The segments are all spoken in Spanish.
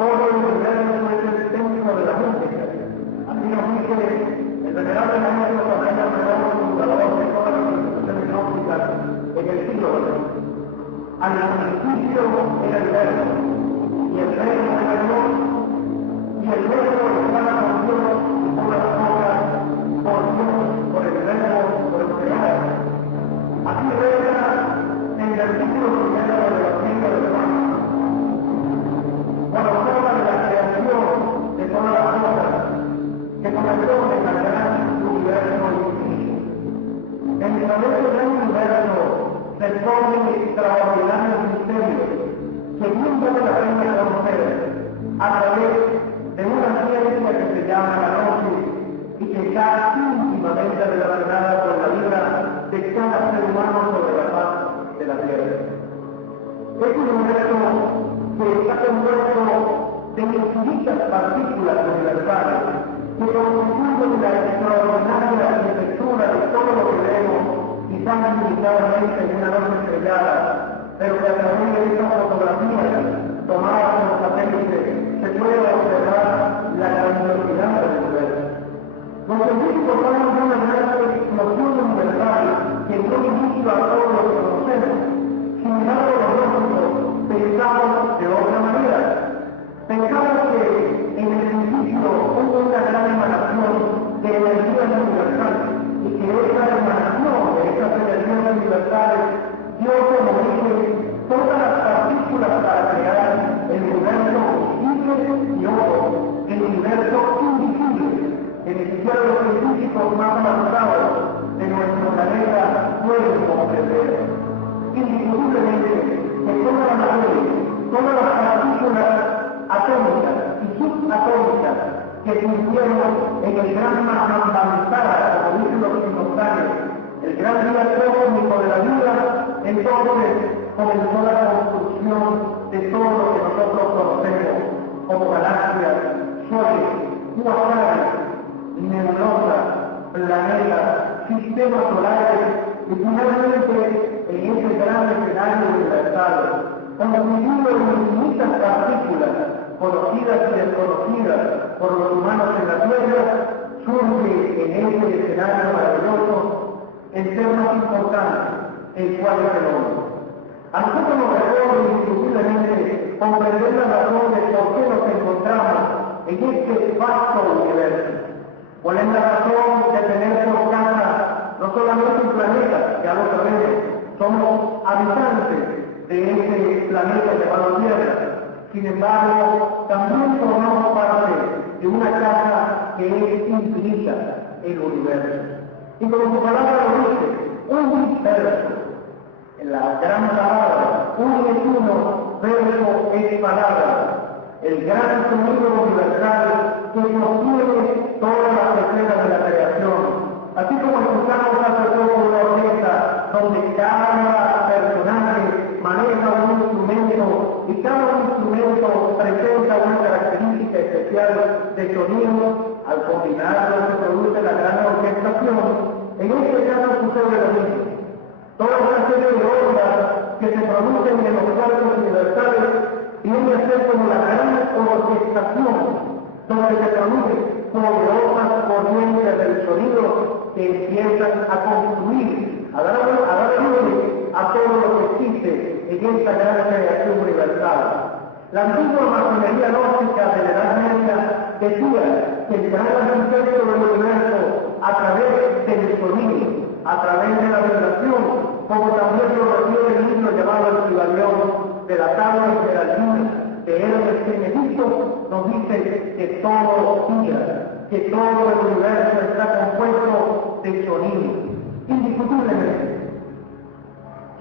todo el universo es el centro de la música. Así nos dice el venerable maestro Correa Redondo, fundador de todas las instituciones gnósticas en el siglo XX. Al principio era el verbo, y el verbo era Dios, y el verbo estaba con Dios y por las cosas, por Dios, por el verbo, por el crear. Así reza en el versículo primero del Evangelio de Juan. Cuando habla de la creación de todas las cosas, que comenzó en el gran universo infinito. En el gran universo se ponen extraordinarios misterios que bien vale la pena conocer a través de una ciencia que se llama la gnosis y que está íntimamente relacionada con la vida de cada ser humano sobre la faz de la tierra. Es un universo que está compuesto de infinitas partículas universales que constituyen la extraordinaria arquitectura de todo lo que vemos, quizás limitadamente en una noche estrellada, pero que a través de esta fotografía tomada por satélite se puede observar la grandiosidad del universo. Los científicos hablan de una gran explosión universal que dio inicio a todo lo que conocemos. Sin embargo, los lógicos pensamos de otra manera. Pensamos que en el principio hubo una gran emanación de energía universal y que esa emanación de esas energías universales dio como dije todas las partículas para crear el universo visible y otro, el universo invisible, que ni siquiera los científicos más avanzados de nuestro planeta pueden comprender. Indiscutiblemente que toda la materia, todas las partículas atómicas y subatómicas que surgieron en el gran Mahamantara, como dicen los simultáneos, el gran día cósmico de la vida, entonces comenzó la construcción de todo lo que nosotros conocemos como galaxias, soles, cuasares, nebulosas, planetas, sistemas solares y finalmente en ese gran escenario universal, constituido en infinitas partículas, conocidas y desconocidas por los humanos en la Tierra, surge en ese escenario maravilloso el ser más importante, el cual es el hombre. A nosotros nos recuerda indiscutiblemente comprender la razón de por qué nos encontramos en este vasto universo. ¿Cuál es la razón de tener por casa no solamente un planeta, ya lo sabemos, somos habitantes de este planeta llamado Tierra? Sin embargo, también formamos parte de una casa que es infinita, el universo. Y como su palabra lo dice, universo. En la gran palabra, un es uno, verso es palabra. El gran sonido universal que sostiene todas las esferas de la creación. Así como escuchamos hace poco una orquesta donde cada personaje maneja un instrumento y cada instrumento presenta una característica especial de sonido, al combinarlo se produce la gran orquestación. En este caso sucede lo mismo. Toda una serie de ondas que se producen en los cuerpos universales viene a ser como la gran orquestación donde se produce poderosas corrientes del sonido que empiezan a construir, a dar luz a todo lo que existe en esta gran creación universal. La antigua masonería gnóstica de la Edad Media decía que el gran arquitecto del universo a través del sonido, a través de la vibración, como también lo refiere el libro llamado El Kybalión de la tabla Geraldina de Hermes Trismegisto, nos dice que todo gira, que todo el universo está compuesto de sonido, indiscutiblemente.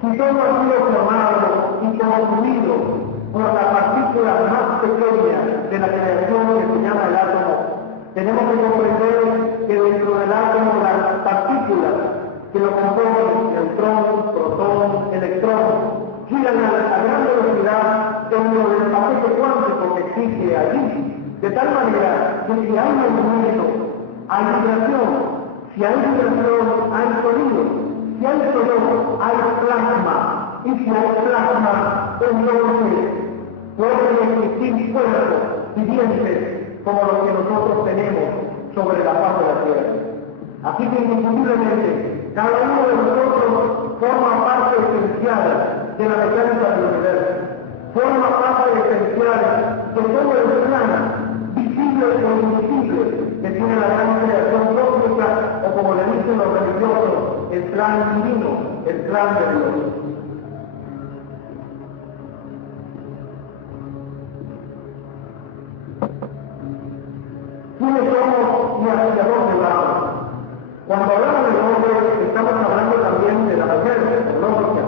Si todo ha sido formado y construido por la partícula más pequeña de la creación que se llama el átomo, tenemos que comprender que dentro del átomo las partículas que lo componen, neutrón, protón, electrón, giran a gran velocidad dentro del paquete cuántico que existe allí, de tal manera que si hay movimiento, hay vibración, si hay vibración, hay sonido, si hay sonido, hay plasma, y si hay plasma, entonces pueden existir cuerpos vivientes como los que nosotros tenemos sobre la faz de la tierra. Así que indiscutiblemente, cada uno de nosotros forma parte esencial de la mecánica del universo, forma parte esencial de todo el plan visible o invisible que tiene la gran creación cósmica, o como le dicen los religiosos, el plan divino, el plan de Dios. ¿Quiénes somos y hacia dónde vamos? Cuando hablamos del hombre, estamos hablando también de la mujer, lógica,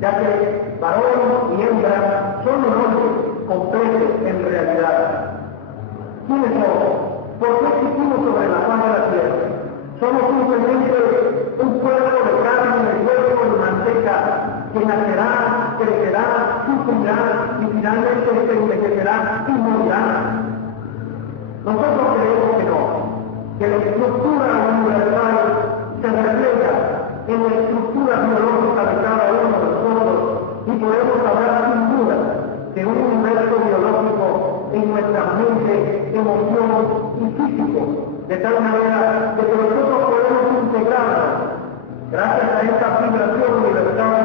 ya que varón y hembra son hombres completos en realidad. ¿Quiénes somos? ¿Por qué existimos sobre la faz de la tierra? Somos simplemente un cuerpo de carne, de hueso y manteca que nacerá, crecerá, sufrirá y finalmente se envejecerá y morirá. Nosotros creemos que no, que la estructura universal se refleja en la estructura biológica de cada uno de nosotros y podemos hablar sin duda de un universo biológico en nuestra mente, emoción y físico, de tal manera de que nosotros podemos integrarnos, gracias a esta vibración universal,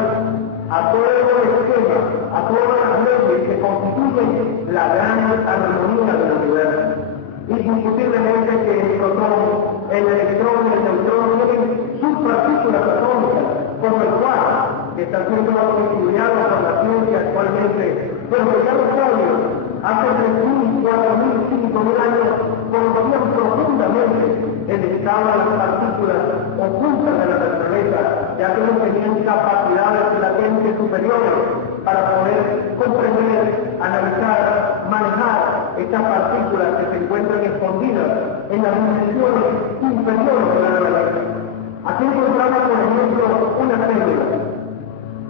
a todo el esquema, a todas las leyes que constituyen la gran armonía del universo. Indiscutiblemente que el protón, el electrón y el neutrón tienen sus partículas atómicas, como el cual, que está siendo estudiado por la ciencia actualmente, pero que ya los sabios, hace 3.000, 4.000, 5.000 años, conocían profundamente el estado de las partículas ocultas de la naturaleza, ya que no tenían capacidades latentes superiores para poder comprender, analizar, manejar estas partículas que se encuentran escondidas en las dimensiones inferiores de la naturaleza. Aquí encontramos, por ejemplo, una célula.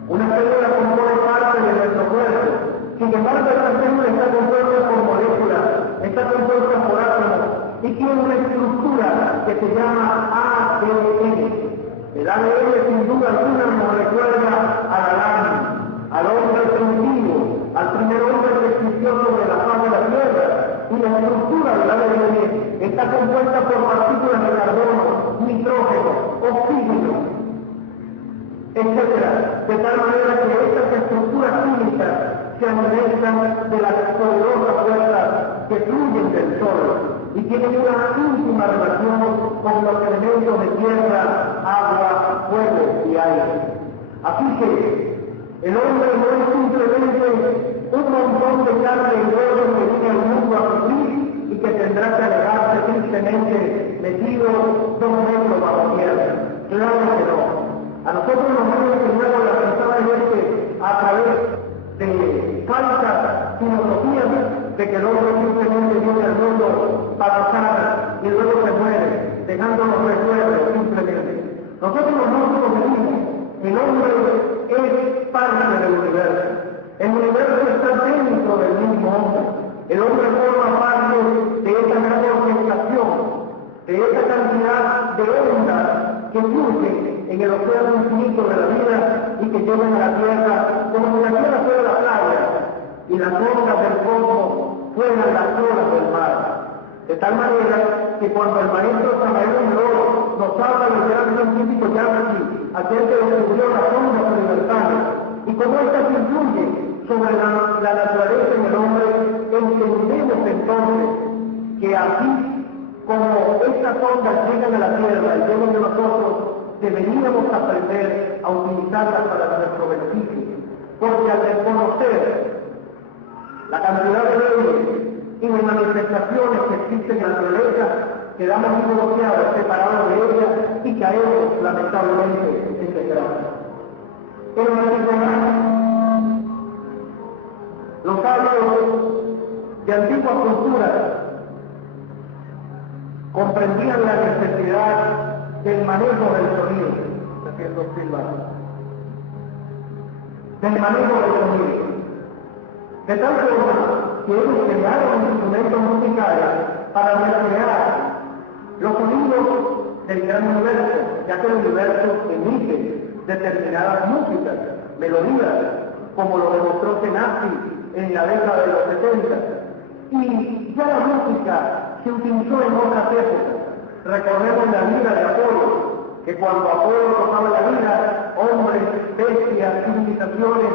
Una célula compone parte de nuestro cuerpo. Sin embargo, esta célula está compuesta por moléculas, está compuesta por átomos y tiene una estructura que se llama ADN. El ADN, sin duda alguna, nos recuerda a Adán, al hombre primitivo, al primer hombre que existió sobre la faz de la tierra, y la estructura del ADN está compuesta por partículas de carbono, nitrógeno, oxígeno, etc. De tal manera que estas estructuras químicas se alimentan de las poderosas fuerzas que fluyen del Sol y tienen una íntima relación con los elementos de tierra, agua, fuego y aire. Así que el hombre no es simplemente un montón de carne y hueso que viene al mundo a sufrir y que tendrá que alejarse tristemente metido 2 metros bajo tierra. Claro que no. A nosotros nos han enseñado lamentablemente a través de falsas filosofías de que el hombre simplemente viene al mundo para pasar y luego se muere, dejando los recuerdos simplemente. Nosotros nos decimos, el hombre es parte del universo. El universo está dentro del mismo hombre. El hombre forma parte de esa gran orquestación, de esa cantidad de ondas que surgen en el océano infinito de la vida y que llegan a la tierra como si la tierra fuera la playa y las ondas del cosmos fueran las olas del mar. De tal manera que cuando el maestro Samael Loro nos habla del gran científico Yamati acerca de lo que ocurrió las ondas universales y cómo estas influyen sobre la naturaleza en el hombre, entendemos entonces que así como estas ondas llegan a la tierra y llegan a nosotros, deberíamos aprender a utilizarlas para nuestro beneficio, porque al desconocer la cantidad de leyes y de manifestaciones que existen en la naturaleza, quedamos divorciados, separados de ellas y caemos lamentablemente en desgracia. Pero en la antigüedad, los sabios de antiguas culturas comprendían la necesidad del manejo del sonido, haciendo silbato, del manejo del sonido, de tal forma que ellos crearon instrumentos musicales para recrear los sonidos del gran universo, ya que el universo emite determinadas músicas, melodías, como lo demostró Tenassi en la década de los 70. Y ya la música se utilizó en otras épocas. Recordemos la vida de Apolo, que cuando Apolo tocaba la vida, hombres, bestias, civilizaciones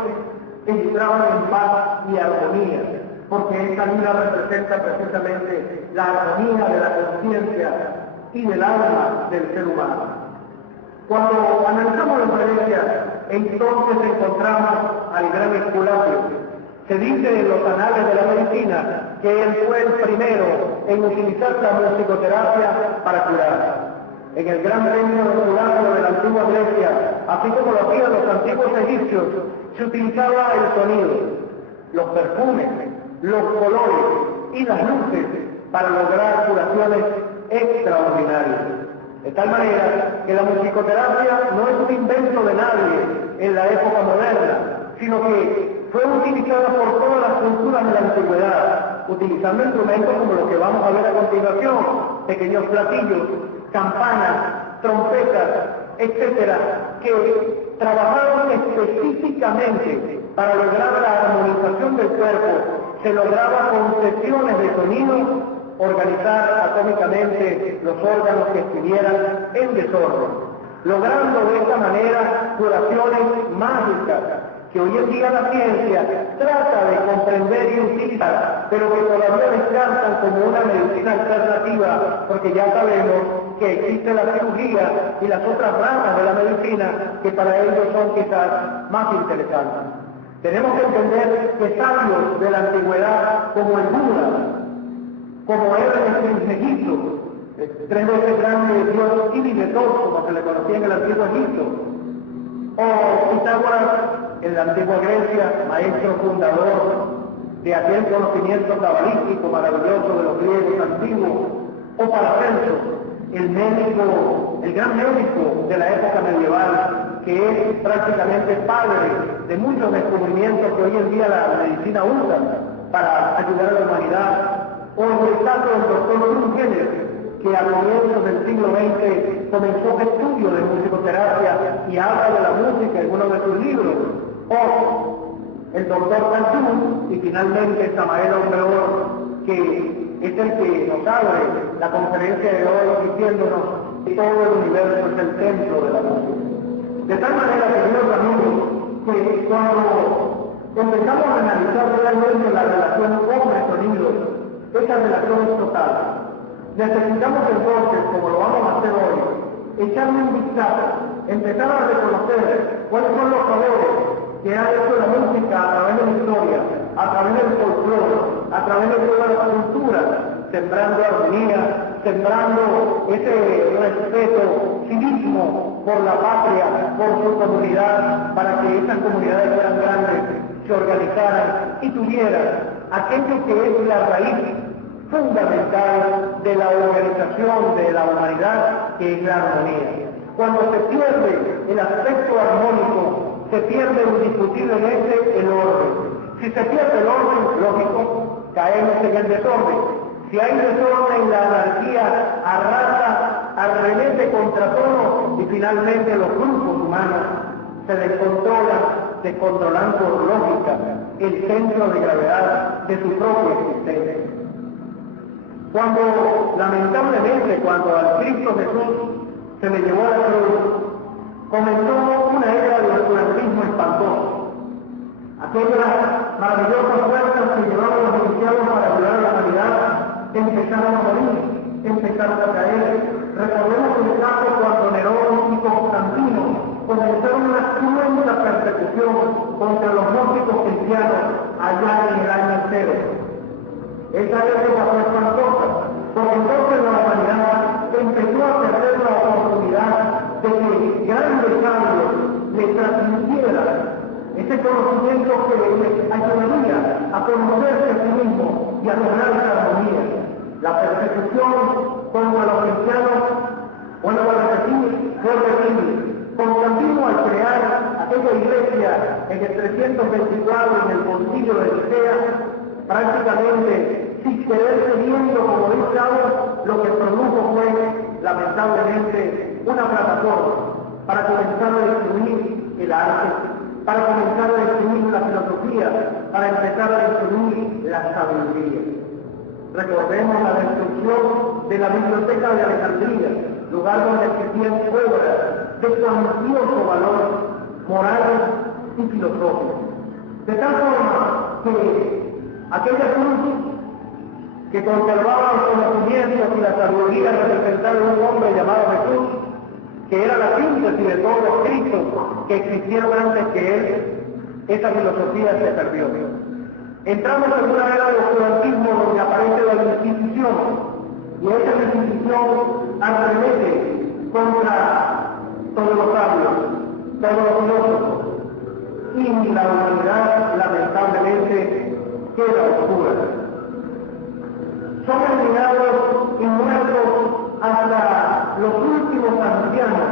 entraban en paz y armonía, porque esta vida representa precisamente la armonía de la conciencia y del alma del ser humano. Cuando analizamos la referencia, entonces encontramos al gran Esculapio. Se dice en los anales de la medicina que él fue el primero en utilizar la musicoterapia para curar. En el gran templo de Esculapio de la antigua Grecia, así como lo hacían los antiguos egipcios, se utilizaba el sonido, los perfumes, los colores y las luces para lograr curaciones extraordinarias. De tal manera que la musicoterapia no es un invento de nadie en la época moderna, sino que fue utilizada por todas las culturas de la antigüedad, utilizando instrumentos como los que vamos a ver a continuación, pequeños platillos, campanas, trompetas, etcétera, que trabajaron específicamente para lograr la armonización del cuerpo. Se lograba con sesiones de sonido organizar atómicamente los órganos que estuvieran en desorden, logrando de esta manera curaciones mágicas que hoy en día la ciencia trata de comprender y utilizar, pero que todavía descartan como una medicina alternativa, porque ya sabemos que existe la cirugía y las otras ramas de la medicina que para ellos son quizás más interesantes. Tenemos que entender que sabios de la antigüedad como el Buda, como Hermes en Egipto, 3 veces grande Dios Ibis-Betos, como se le conocía en el antiguo Egipto, o Pitágoras en la antigua Grecia, maestro fundador de aquel conocimiento cabalístico maravilloso de los griegos antiguos, o Paracelso, el médico, el gran médico de la época medieval, que es prácticamente padre de muchos descubrimientos que hoy en día la medicina usa para ayudar a la humanidad, o el caso del doctor Rutger, que a comienzos del siglo XX comenzó un estudio de musicoterapia y habla de la música en uno de sus libros, o el doctor Cantú y finalmente Samael Aumbeor, que es el que nos abre la conferencia de hoy diciéndonos que todo el universo es el templo de la música. De tal manera, queridos amigos, que cuando empezamos a analizar realmente la relación hombre-sonido, esa relación es total. Necesitamos entonces, como lo vamos a hacer hoy, echarle un vistazo, empezar a reconocer cuáles son los valores que ha hecho la música a través de la historia, a través del folclore, a través de todas las culturas, sembrando armonía, sembrando ese respeto, civismo por la patria, por su comunidad, para que esas comunidades fueran grandes, se organizaran y tuvieran aquello que es la raíz fundamental de la organización de la humanidad, que es la armonía. Cuando se pierde el aspecto armónico, se pierde indiscutiblemente el orden. Si se pierde el orden, lógico, caemos en el desorden. Si hay desorden, la anarquía arrasa, arremete contra todo y finalmente los grupos humanos se descontrolan por lógica el centro de gravedad de su propia existencia. Cuando, lamentablemente, cuando al Cristo Jesús se le llevó a la cruz, comenzó una era de oscurantismo espantoso. Aquellas maravillosas fuerzas que llevaban los cristianos para ayudar a la humanidad empezaron a morir, empezaron a caer. Recordemos el caso cuando Nerón y Constantino comenzaron una cruenta persecución contra los gnósticos cristianos allá en el año 0. Esa época fue espantosa, porque entonces la humanidad empezó a perder la oportunidad de que grandes cambios le transmitieran ese conocimiento que les ayudaría a conocerse a sí mismo y a lograr esa armonía. La persecución contra los cristianos, bueno, a repetir, fue terrible. Constantino, al crear aquella iglesia en el 324 en el concilio de Nicea, prácticamente, sin querer viendo como estamos, lo que produjo fue, lamentablemente, una plataforma para comenzar a destruir el arte, para comenzar a destruir la filosofía, para empezar a destruir la sabiduría. Recordemos la destrucción de la Biblioteca de Alejandría, lugar donde existían obras de cuantioso valor moral y filosófico. De tal forma que aquellas gentes que conservaban los conocimientos y la sabiduría representaban a un hombre llamado Jesús, que era la síntesis de todos los Cristos que existieron antes que él, esa filosofía se perdió. Entramos en una era del oscurantismo donde aparece la Inquisición, y esa Inquisición arremete contra todos los sabios, todos los filósofos, y la humanidad lamentablemente queda oscura. Son eliminados y muertos hasta los últimos ancianos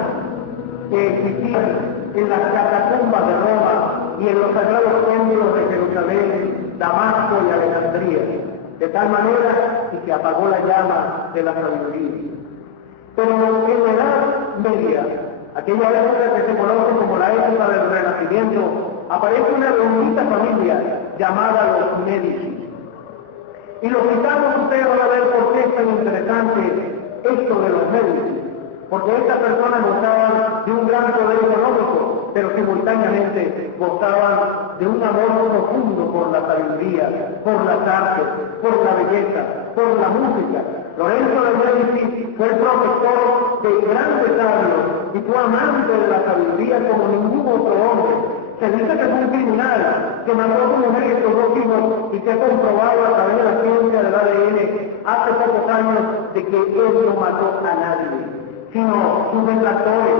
que existían en las catacumbas de Roma y en los sagrados templos de Jerusalén, Damasco y Alejandría, de tal manera que se apagó la llama de la sabiduría. Pero en la Edad Media, aquella época que se conoce como la época del Renacimiento, aparece una bonita familia llamada los Médici. Y los gitanos, ustedes van a ver por qué es tan interesante esto de los Médici, porque estas personas gozaban de un gran poder económico, pero simultáneamente gozaban de un amor profundo por la sabiduría, por las artes, por la belleza, por la música. Lorenzo de Medici fue el protector de grandes sabios y fue amante de la sabiduría como ningún otro hombre. Se dice que es un criminal que mató a su mujer y sus dos hijos y se ha comprobado a través de la ciencia del ADN hace pocos años de que él no mató a nadie, sino sus detractores,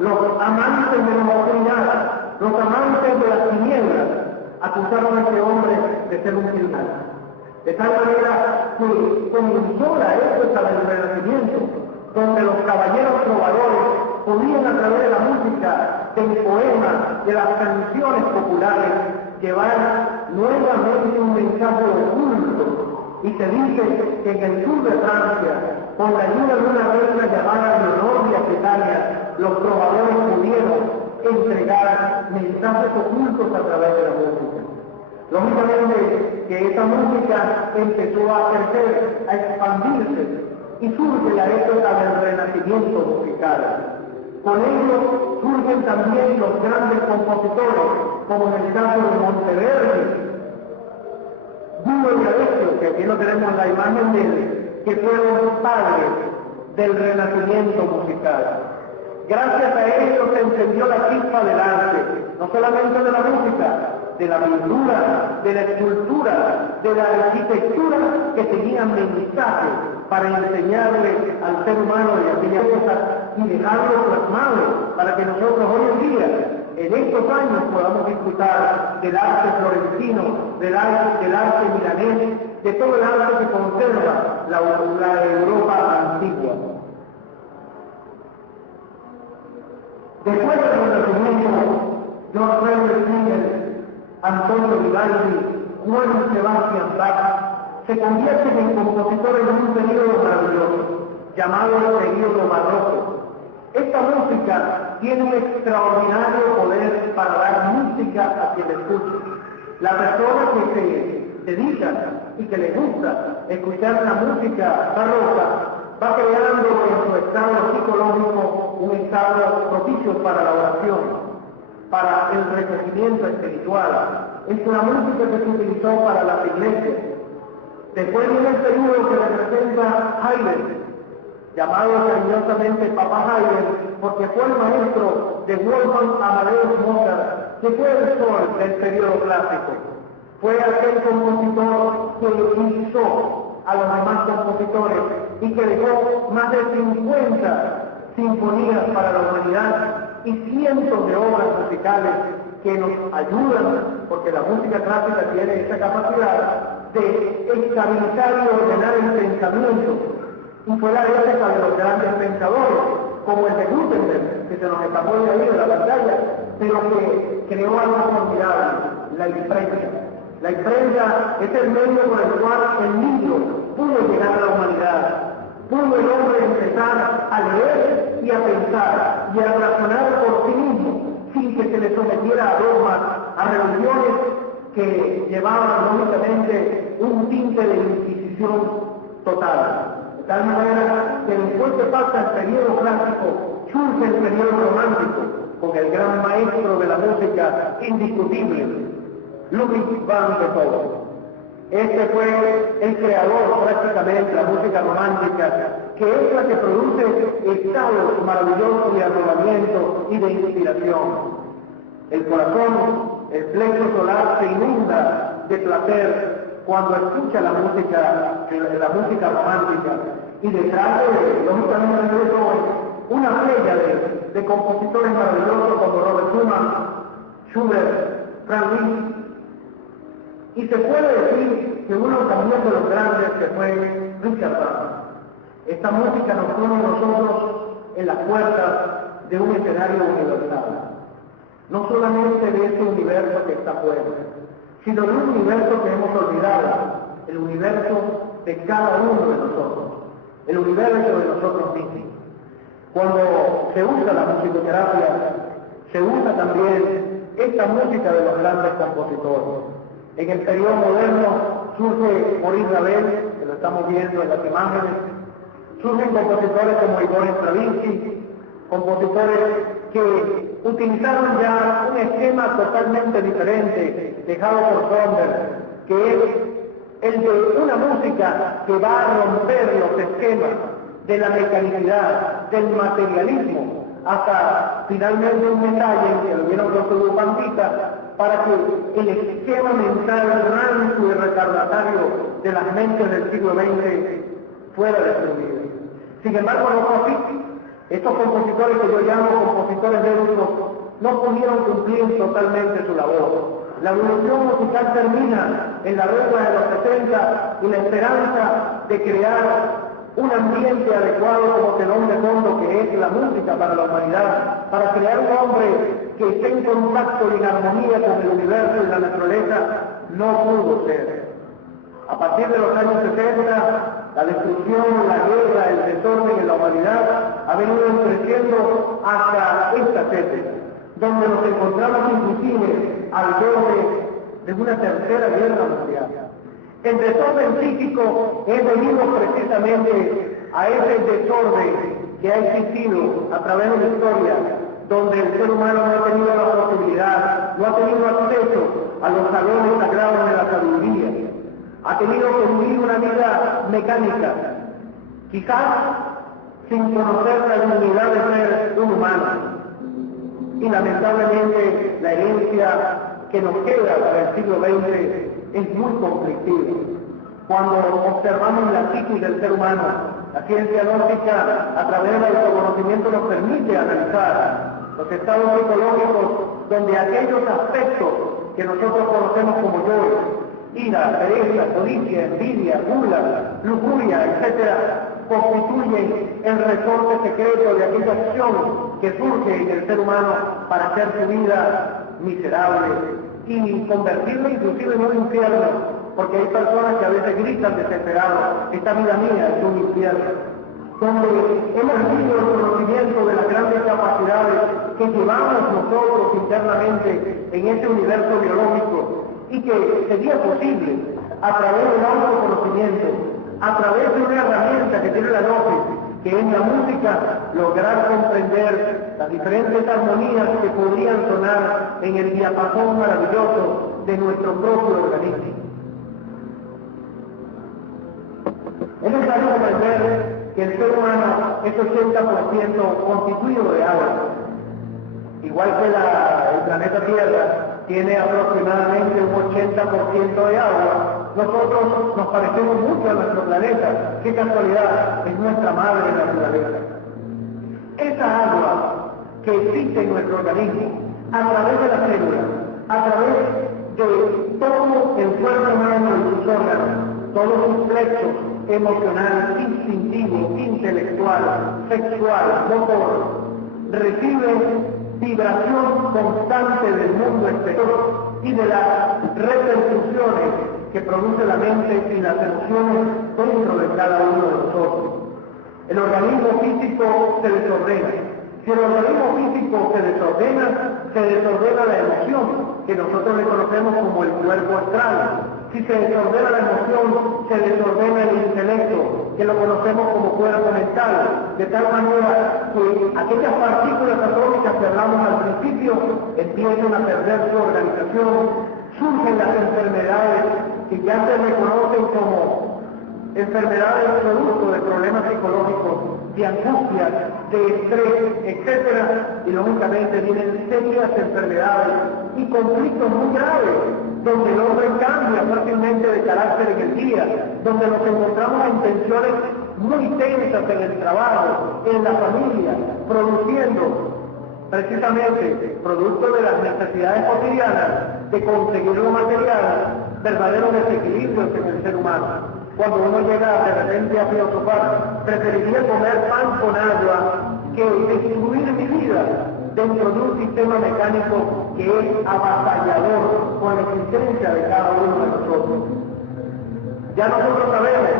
los amantes de la oscuridad, los amantes de las tinieblas, acusaron a este hombre de ser un criminal. De tal manera que comenzó la época del Renacimiento, donde los caballeros trovadores podían a través de la música, del poema, de las canciones populares, llevar nuevamente un mensaje oculto. Y se dice que en el sur de Francia, con la ayuda de una reina llamada Leonor de Aquitania, los trovadores pudieron entregar mensajes ocultos a través de la música. Lógicamente que esta música empezó a crecer, a expandirse, y surge la época del Renacimiento musical. Con ello surgen también los grandes compositores, como en el caso de Monteverdi, Duro y Alessio, que aquí no tenemos la imagen de él, que fueron padres del Renacimiento musical. Gracias a ellos se encendió la chispa del arte, no solamente de la música, de la pintura, de la escultura, de la arquitectura, que tenían mensajes para enseñarle al ser humano de aquellas cosas y dejarlo plasmado para que nosotros hoy en día, en estos años, podamos disfrutar del arte florentino, del arte milanés, de todo el arte que conserva la Europa antigua. Después del Renacimiento, George Frederick, Antonio Vivaldi, Juan Sebastián Bach, se convierten en compositores en un periodo maravilloso, llamado el periodo barroco. Esta música tiene un extraordinario poder para dar música a quien escuche. La persona que se dedica y que le gusta escuchar la música barroca va creando en su estado psicológico un estado propicio para la oración, para el recogimiento espiritual. Es una música que se utilizó para las iglesias. Después viene el periodo que representa Haydn, llamado cariñosamente Papá Haydn, porque fue el maestro de Wolfgang Amadeus Mozart, que fue el sol del periodo clásico. Fue aquel compositor que hizo a los demás compositores y que dejó más de 50 sinfonías para la humanidad y cientos de obras musicales que nos ayudan, porque la música clásica tiene esa capacidad de estabilizar y ordenar el pensamiento. Y fue la época de los grandes pensadores, como el de Gutenberg, que se nos escapó de ahí de la pantalla, pero que creó algo formidable, la imprenta. La imprenta es el medio por el cual el libro pudo llegar a la humanidad. Pudo el hombre empezar a leer y a pensar y a razonar por sí mismo, sin que se le sometiera a dogmas que llevaban lógicamente un tinte de inquisición total. De tal manera que después que pasa el periodo clásico, surge el periodo romántico, con el gran maestro de la música indiscutible, Ludwig van Beethoven. Este fue el creador prácticamente de la música romántica, que es la que produce estados maravillosos de arrobamiento y de inspiración. El corazón, el plexo solar se inunda de placer cuando escucha la música romántica, y detrás de, lógicamente, de Beethoven, una playa de compositores maravillosos como Robert Schumann, Schubert, Franz Liszt. Y se puede decir que uno también de los grandes que fue Richard Wagner. Esta música nos pone a nosotros en las puertas de un escenario universal. No solamente de ese universo que está afuera, sino de un universo que hemos olvidado, el universo de cada uno de nosotros, el universo de nosotros mismos. Cuando se usa la musicoterapia, se usa también esta música de los grandes compositores. En el periodo moderno surge Maurice Ravel, que lo estamos viendo en las imágenes, surgen compositores como Igor Stravinsky, compositores que utilizaron ya un esquema totalmente diferente, dejado por Schoenberg, que es el de una música que va a romper los esquemas de la mecanicidad, del materialismo, hasta finalmente un detalle que lo vieron con su bandita, para que el esquema mental rancio y retardatario de las mentes del siglo XX fuera destruido. Sin embargo, no fue así. Estos compositores que yo llamo compositores eruditos no pudieron cumplir totalmente su labor. La evolución musical termina en la década de los 60 y la esperanza de crear un ambiente adecuado como telón de fondo que es la música para la humanidad, para crear un hombre que esté en contacto y en armonía con el universo y la naturaleza, no pudo ser. A partir de los años 60, la destrucción, la guerra, el desorden en la humanidad ha venido creciendo hasta esta fecha, donde nos encontramos inclusive al borde de una tercera guerra mundial. El desorden psíquico es debido precisamente a ese desorden que ha existido a través de la historia, donde el ser humano no ha tenido la posibilidad, no ha tenido acceso a los salones sagrados de la sabiduría, ha tenido que vivir una vida mecánica, quizás sin conocer la dignidad de ser un humano. Y lamentablemente la herencia que nos queda para el siglo XX es muy conflictiva. Cuando observamos la psiquis del ser humano, la ciencia nórdica a través del autoconocimiento nos permite analizar los estados psicológicos donde aquellos aspectos que nosotros conocemos como yo, ira, pereza, codicia, envidia, gula, lujuria, etc., constituyen el resorte secreto de aquella acción que surge en el ser humano para hacer su vida miserable y convertirlo inclusive en un infierno, porque hay personas que a veces gritan desesperados, esta vida mía es un infierno, donde hemos tenido el conocimiento de las grandes capacidades que llevamos nosotros internamente en ese universo biológico y que sería posible a través del autoconocimiento, a través de una herramienta que tiene la gnosis, que es la música, lograr comprender las diferentes armonías que podrían sonar en el diapasón maravilloso de nuestro propio organismo. Es necesario comprender que el ser humano es 80% constituido de agua. Igual que el planeta Tierra tiene aproximadamente un 80% de agua, nosotros nos parecemos mucho a nuestro planeta. ¡Qué casualidad! Es nuestra madre naturaleza. Esa agua que existe en nuestro organismo, a través de las células, a través de todo el cuerpo humano y sus órganos, todos sus plexos, emocional, instintivo, intelectual, sexual, motor, recibe vibración constante del mundo exterior y de las repercusiones que produce la mente y las emociones dentro de cada uno de nosotros. El organismo físico se desordena, Si el organismo físico se desordena la emoción, que nosotros le conocemos como el cuerpo astral. Si se desordena la emoción, se desordena el intelecto, que lo conocemos como cuerpo mental, de tal manera que aquellas partículas atómicas que hablamos al principio empiezan a perder su organización, surgen las enfermedades que ya se reconocen como enfermedades producto de problemas psicológicos, de angustia, de estrés, etcétera, y lógicamente vienen serias enfermedades y conflictos muy graves, donde el hombre cambia fácilmente de carácter en el día, donde nos encontramos en tensiones muy tensas en el trabajo, en la familia, produciendo precisamente, producto de las necesidades cotidianas, de conseguir lo material, verdaderos desequilibrios en el ser humano. Cuando uno llega de repente a filosofar, preferiría comer pan con agua que distribuir mi vida dentro de un sistema mecánico que es avasallador con la existencia de cada uno de nosotros. Ya nosotros sabemos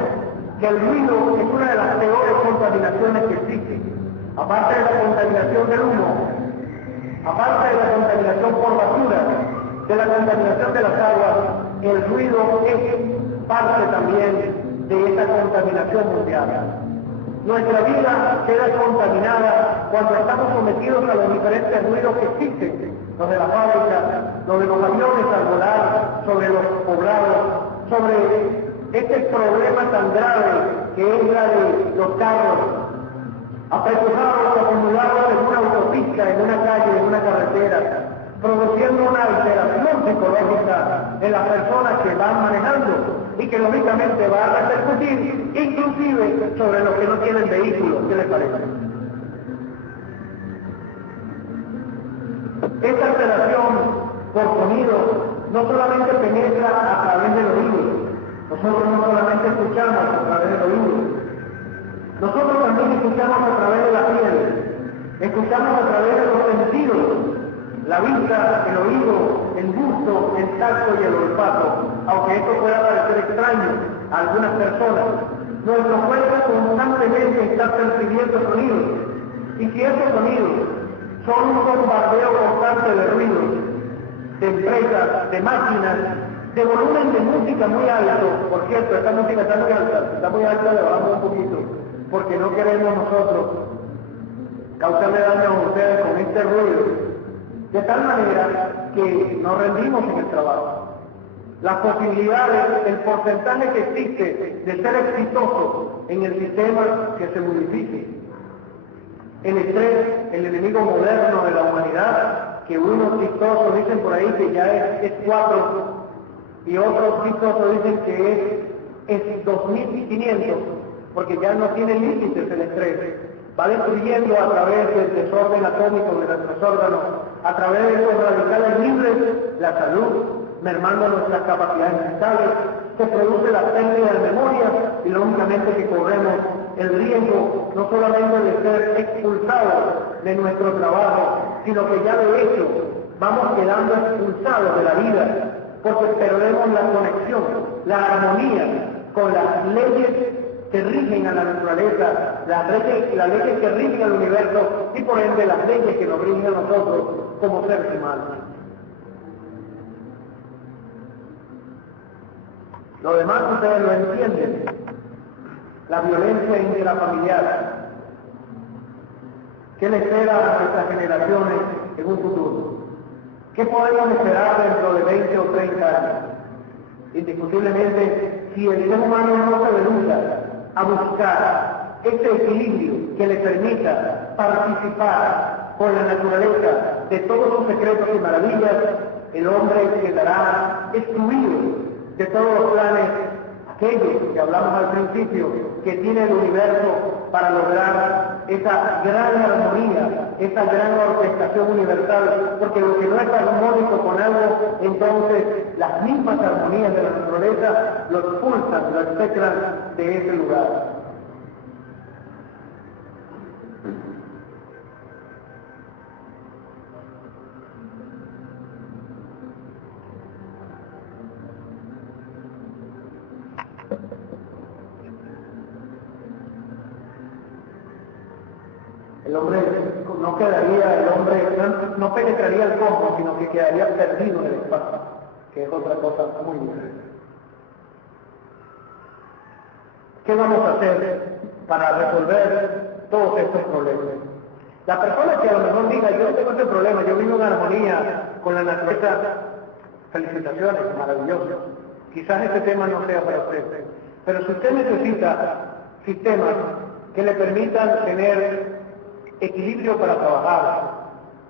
que el ruido es una de las peores contaminaciones que existen. Aparte de la contaminación del humo, aparte de la contaminación por basura, de la contaminación de las aguas, el ruido es parte también de esta contaminación mundial. Nuestra vida queda contaminada cuando estamos sometidos a los diferentes ruidos que existen, los de la fábrica, los de los aviones al volar, sobre los poblados, sobre este problema tan grave que es la de los carros apresurados, acumulados en una autopista, en una calle, en una carretera, produciendo una alteración psicológica en las personas que van manejando y que lógicamente va a repercutir inclusive sobre los que no tienen vehículos. ¿Qué les parece? Esta alteración por sonido no solamente penetra a través del oído, nosotros no solamente escuchamos a través del oído, nosotros también escuchamos a través de la piel, escuchamos a través de los sentidos, la vista, el oído, el gusto, el tacto y el olfato, aunque esto pueda parecer extraño a algunas personas. Nuestro cuerpo constantemente está percibiendo sonidos, y si esos sonidos son un bombardeo constante de ruidos, de empresas, de máquinas, de volumen de música muy alto, por cierto, esta música está muy alta, le bajamos un poquito, porque no queremos nosotros causarle daño a ustedes con este ruido, de tal manera que nos rendimos en el trabajo. Las posibilidades, el porcentaje que existe de ser exitoso en el sistema que se modifique. El estrés, el enemigo moderno de la humanidad, que unos chistosos dicen por ahí que ya es 4, y otros chistosos dicen que es 2500, porque ya no tiene límites el estrés. Va destruyendo a través del desorden atómico de nuestros órganos, a través de los radicales libres, la salud, mermando nuestras capacidades mentales, se produce la pérdida de memoria y lógicamente que corremos el riesgo no solamente de ser expulsados de nuestro trabajo, sino que ya de hecho vamos quedando expulsados de la vida, porque perdemos la conexión, la armonía con las leyes que rigen a la naturaleza, las leyes que rigen al universo y por ende las leyes que nos rigen a nosotros como seres humanos. Lo demás ustedes lo entienden. La violencia intrafamiliar. ¿Qué le espera a nuestras generaciones en un futuro? ¿Qué podemos esperar dentro de 20 o 30 años? Indiscutiblemente, si el ser humano no se dedica a buscar ese equilibrio que le permita participar con la naturaleza de todos sus secretos y maravillas, el hombre quedará excluido de todos los planes, aquellos que hablamos al principio, que tiene el universo para lograr esa gran armonía, esa gran orquestación universal, porque lo que no es armónico con algo, entonces las mismas armonías de la naturaleza lo expulsan, lo espectran de ese lugar. El hombre no quedaría el hombre, no penetraría el cosmos, sino que quedaría perdido en el espacio, que es otra cosa muy diferente. ¿Qué vamos a hacer para resolver todos estos problemas? La persona que a lo mejor diga, yo tengo este problema, yo vivo en armonía con la naturaleza, felicitaciones, maravilloso. Quizás este tema no sea para usted, pero si usted necesita sistemas que le permitan tener equilibrio para trabajar,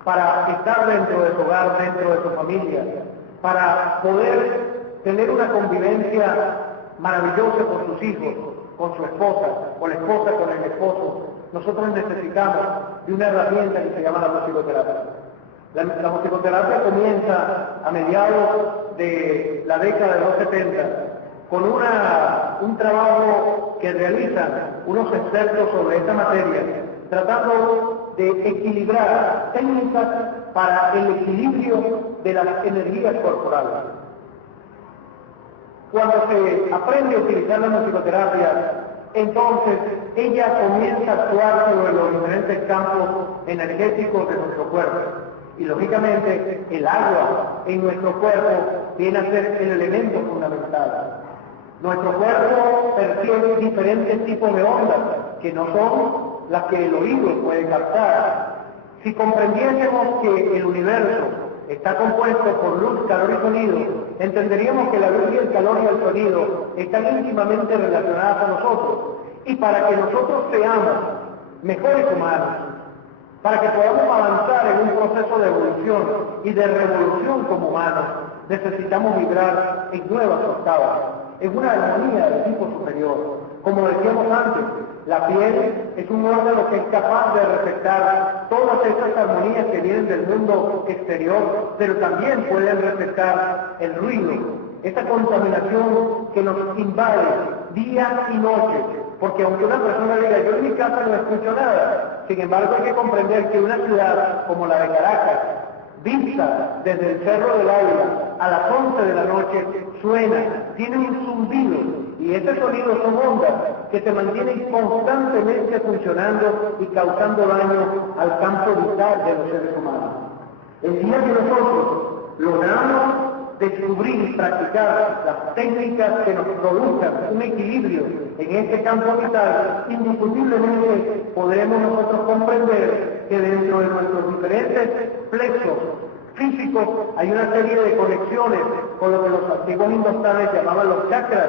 para estar dentro de su hogar, dentro de su familia, para poder tener una convivencia maravillosa con sus hijos, con su esposa, o la esposa con el esposo, nosotros necesitamos de una herramienta que se llama la musicoterapia. La musicoterapia comienza a mediados de la década de los 70 con un trabajo que realizan unos expertos sobre esta materia, tratando de equilibrar técnicas para el equilibrio de las energías corporales. Cuando se aprende a utilizar la musicoterapia, entonces ella comienza a actuar sobre los diferentes campos energéticos de nuestro cuerpo. Y lógicamente el agua en nuestro cuerpo viene a ser el elemento fundamental. Nuestro cuerpo percibe diferentes tipos de ondas que no son las que el oído puede captar. Si comprendiésemos que el universo está compuesto por luz, calor y sonido, entenderíamos que la luz y el calor y el sonido están íntimamente relacionadas a nosotros. Y para que nosotros seamos mejores humanos, para que podamos avanzar en un proceso de evolución y de revolución como humanos, necesitamos vibrar en nuevas octavas, en una armonía de tipo superior. Como decíamos antes, la piel es un órgano que es capaz de reflejar todas esas armonías que vienen del mundo exterior, pero también pueden reflejar el ruido, esa contaminación que nos invade día y noche. Porque aunque una persona diga, yo en mi casa no escucho nada, sin embargo hay que comprender que una ciudad como la de Caracas, vista desde el Cerro del Águila a las 11 de la noche, suena, tiene un zumbido, y ese sonido son ondas que se mantienen constantemente funcionando y causando daño al campo vital de los seres humanos. El día que nosotros logramos descubrir y practicar las técnicas que nos produzcan un equilibrio en este campo vital, indiscutiblemente podremos nosotros comprender que dentro de nuestros diferentes plexos físicos hay una serie de conexiones con lo que los antiguos indostanes llamaban los chakras,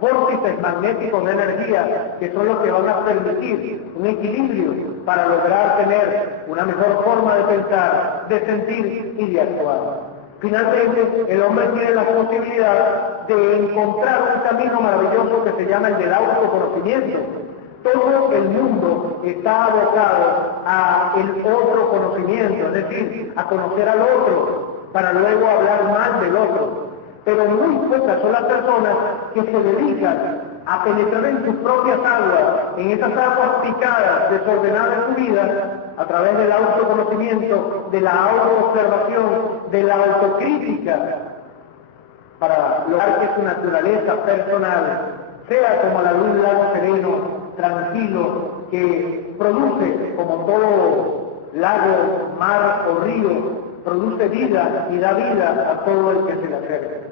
vórtices magnéticos de energía, que son los que van a permitir un equilibrio para lograr tener una mejor forma de pensar, de sentir y de actuar. Finalmente, el hombre tiene la posibilidad de encontrar un camino maravilloso que se llama el del autoconocimiento. Todo el mundo está abocado a el otro conocimiento, es decir, a conocer al otro, para luego hablar mal del otro. Pero muy pocas son las personas que se dedican a penetrar en sus propias aguas, en esas aguas picadas, desordenadas de su vida, a través del autoconocimiento, de la autoobservación, de la autocrítica, para lograr que su naturaleza personal sea como la de un lago sereno, tranquilo, que produce, como todo lago, mar o río, produce vida y da vida a todo el que se le acerca.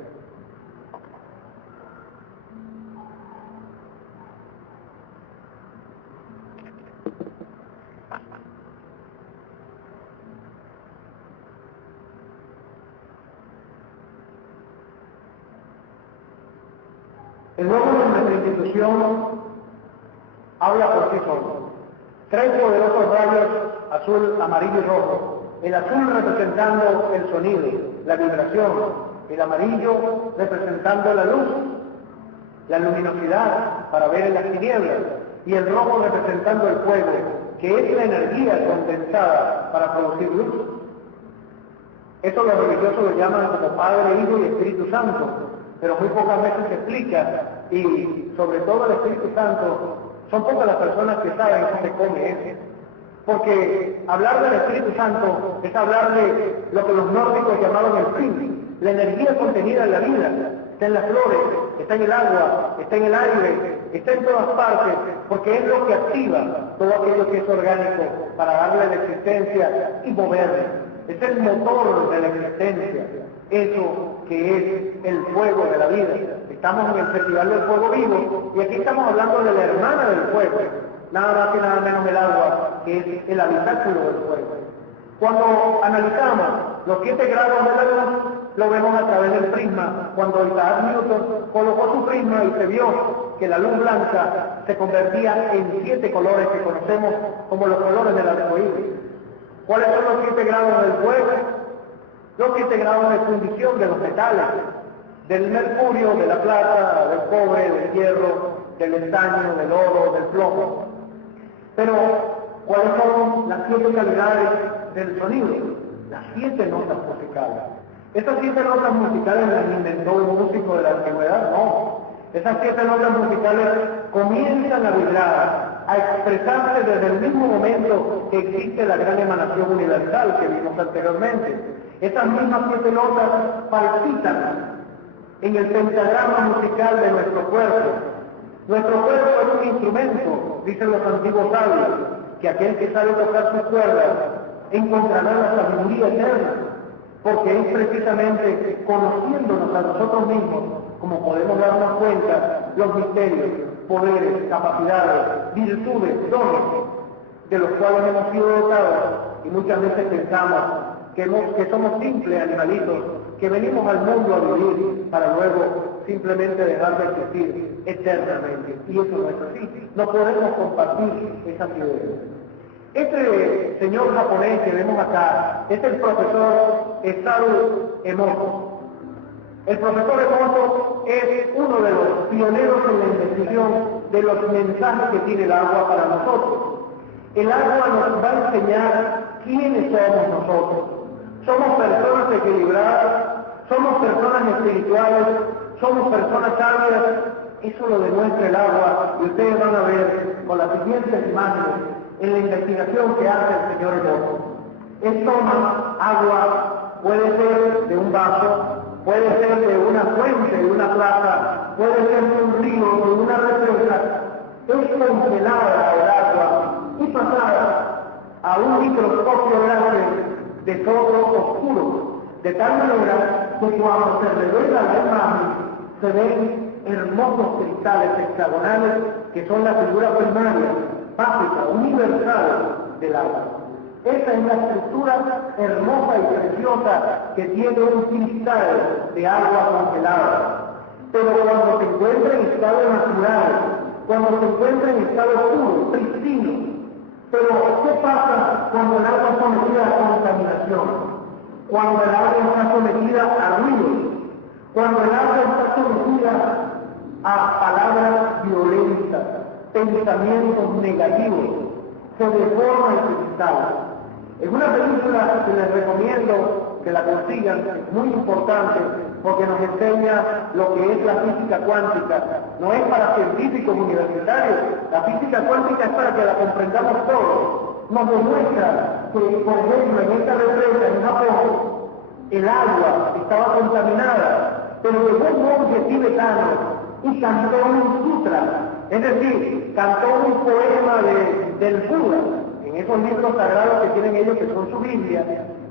El logo de nuestra institución habla por sí solo. Tres poderosos rayos, azul, amarillo y rojo. El azul representando el sonido, la vibración. El amarillo representando la luz, la luminosidad para ver en las tinieblas. Y el rojo representando el fuego, que es la energía condensada para producir luz. Eso los religiosos lo llaman como Padre, Hijo y Espíritu Santo, pero muy pocas veces se explica, y sobre todo el Espíritu Santo, son pocas las personas que saben cómo se come eso. Porque hablar del Espíritu Santo es hablar de lo que los nórdicos llamaban el fin, la energía contenida en la vida. está en las flores, está en el agua, está en el aire, está en todas partes, porque es lo que activa todo aquello que es orgánico para darle la existencia y moverle. Es el motor de la existencia, eso que es el fuego de la vida. Estamos en el Festival del Fuego Vivo y aquí estamos hablando de la hermana del fuego, nada más y nada menos el agua, que es el habitáculo del fuego. Cuando analizamos los 7 grados de la luz, lo vemos a través del prisma. Cuando Isaac Newton colocó su prisma y se vio que la luz blanca se convertía en 7 colores que conocemos como los colores del arcoíris. ¿Cuáles son los 7 grados del fuego? Los 7 grados de fundición de los metales, del mercurio, de la plata, del cobre, del hierro, del estaño, del oro, del plomo. Pero, ¿cuáles son las 7 calidades del sonido? Las 7 notas musicales. Esas 7 notas musicales las inventó un músico de la antigüedad, no. Esas 7 notas musicales comienzan a vibrar, a expresarse desde el mismo momento que existe la gran emanación universal que vimos anteriormente. Esas mismas 7 notas palpitan en el pentagrama musical de nuestro cuerpo. Nuestro cuerpo es un instrumento, dicen los antiguos sabios, que aquel que sabe tocar sus cuerdas encontrará la sabiduría eterna, porque es precisamente conociéndonos a nosotros mismos como podemos darnos cuenta los misterios, poderes, capacidades, virtudes, dones de los cuales hemos sido dotados, y muchas veces pensamos que somos simples animalitos que venimos al mundo a vivir para luego simplemente dejar de existir eternamente, y eso no es así. No podemos compartir esas ideas. Este señor japonés que vemos acá es el profesor Isaru Emoto. El profesor Emoto es uno de los pioneros en la investigación de los mensajes que tiene el agua para nosotros. El agua nos va a enseñar quiénes somos nosotros. Somos personas equilibradas, somos personas espirituales, somos personas sabias. Eso lo demuestra el agua y ustedes van a ver con las siguientes imágenes en la investigación que hace el señor Emoto. Él toma agua, puede ser de un vaso, puede ser de una fuente, de una plaza, puede ser de un río, de una represa. Es congelada el agua y pasada a un microscopio grande de todo oscuro, de tal manera que cuando se revela la imagen se ven hermosos cristales hexagonales que son la figura primaria, básica, universal del agua. Esa es la estructura hermosa y preciosa que tiene un cristal de agua congelada. Pero cuando se encuentra en estado natural, cuando se encuentra en estado puro, pristino, pero ¿qué pasa cuando el agua es sometida a contaminación? Cuando el agua está sometida a ruido, cuando el agua está sometida a palabras violentas, pensamientos negativos, se deforma el cristal. Es una película que les recomiendo que la consigan, es muy importante porque nos enseña lo que es la física cuántica. No es para científicos universitarios, la física cuántica es para que la comprendamos todos. Nos demuestra que, por ejemplo, en esta represa en Japón, el agua estaba contaminada, pero llegó un monje tibetano y cantó un sutra, es decir, cantó un poema del Buda, en esos libros sagrados que tienen ellos, que son su Biblia,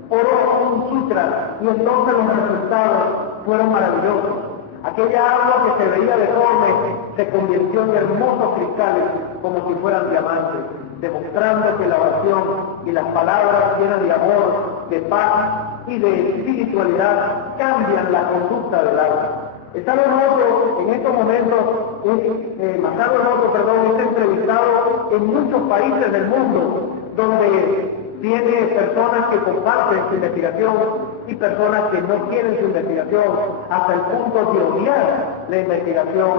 oró un sutra, y entonces los resultados fueron maravillosos. Aquella agua que se veía deforme se convirtió en hermosos cristales, como si fueran diamantes, demostrando que la oración y las palabras llenas de amor, de paz y de espiritualidad cambian la conducta del agua. Masaru Emoto en estos momentos es entrevistado en muchos países del mundo, donde tiene personas que comparten su investigación y personas que no quieren su investigación, hasta el punto de odiar la investigación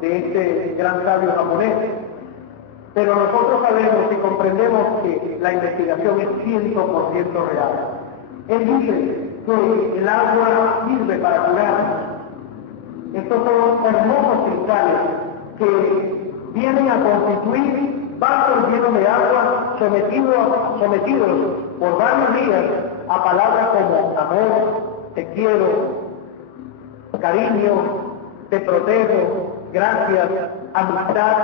de este gran sabio japonés. Pero nosotros sabemos y comprendemos que la investigación es 100% real. Él dice que el agua sirve para curarnos. Estos son hermosos cristales que vienen a constituir vasos llenos de agua sometidos por varios días a palabras como amor, te quiero, cariño, te protejo, gracias, amistad.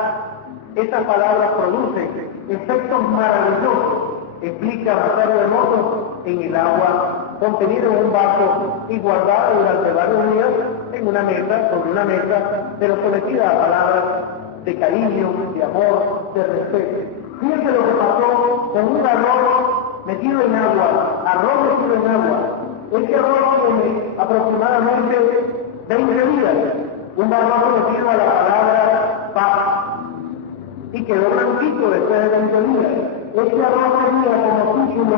Esas palabras producen efectos maravillosos. Explica Rosario de Moto en el agua contenido en un vaso y guardado durante varios días en una mesa, sobre una mesa, pero sometida a palabras de cariño, de amor, de respeto. Fíjense lo que pasó con un arroz metido en agua, Ese arroz tiene aproximadamente 20 días, un arroz metido a la palabra paz, y quedó blanquito después de 20 días. Ese arroz tenía como título